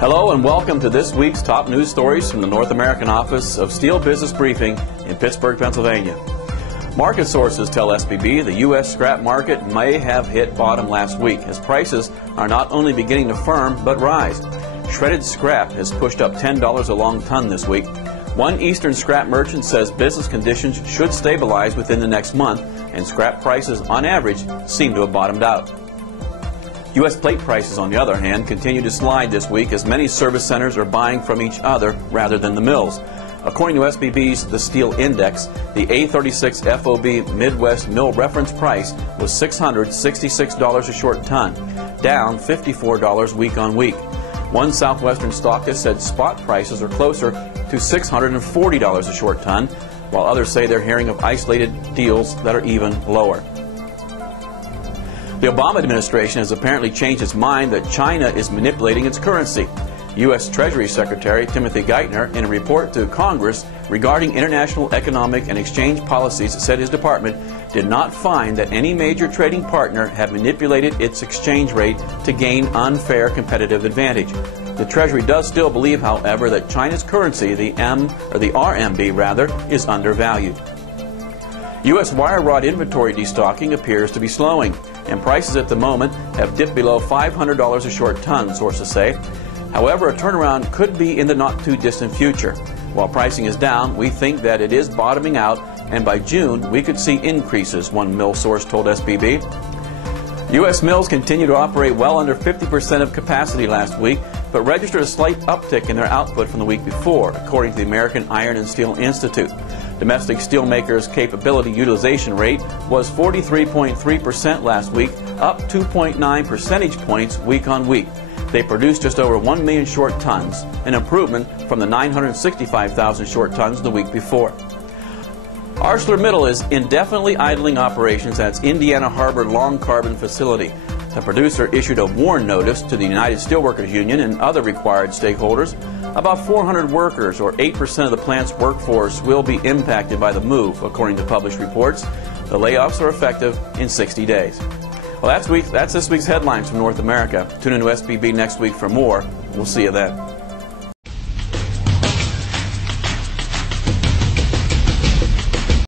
Hello and welcome to this week's top news stories from the North American office of Steel Business Briefing in Pittsburgh, Pennsylvania. Market sources tell SBB the U.S. scrap market may have hit bottom last week as prices are not only beginning to firm but rise. Shredded scrap has pushed up $10 a long ton this week. One Eastern scrap merchant says business conditions should stabilize within the next month, and scrap prices on average seem to have bottomed out. U.S. plate prices, on the other hand, continue to slide this week as many service centers are buying from each other rather than the mills. According to SBB's The Steel Index, the A36 FOB Midwest Mill reference price was $666 a short ton, down $54 week on week. One Southwestern stockist said spot prices are closer to $640 a short ton, while others say they're hearing of isolated deals that are even lower. The Obama administration has apparently changed its mind that China is manipulating its currency. U.S. Treasury Secretary Timothy Geithner, in a report to Congress regarding international economic and exchange policies, said his department did not find that any major trading partner had manipulated its exchange rate to gain unfair competitive advantage. The Treasury does still believe, however, that China's currency, the RMB, is undervalued. U.S. wire rod inventory destocking appears to be slowing, and prices at the moment have dipped below $500 a short ton, sources say. However, a turnaround could be in the not-too-distant future. While pricing is down, we think that it is bottoming out, and by June we could see increases, one mill source told SBB. U.S. mills continue to operate well under 50% of capacity last week, but registered a slight uptick in their output from the week before, according to the American Iron and Steel Institute. Domestic steelmakers' capability utilization rate was 43.3% last week, up 2.9 percentage points week on week. They produced just over 1 million short tons, an improvement from the 965,000 short tons the week before. ArcelorMittal is indefinitely idling operations at its Indiana Harbor long carbon facility. The producer issued a warn notice to the United Steelworkers Union and other required stakeholders. About 400 workers, or 8% of the plant's workforce, will be impacted by the move, according to published reports. The layoffs are effective in 60 days. Well, that's this week's headlines from North America. Tune in to SBB next week for more. We'll see you then.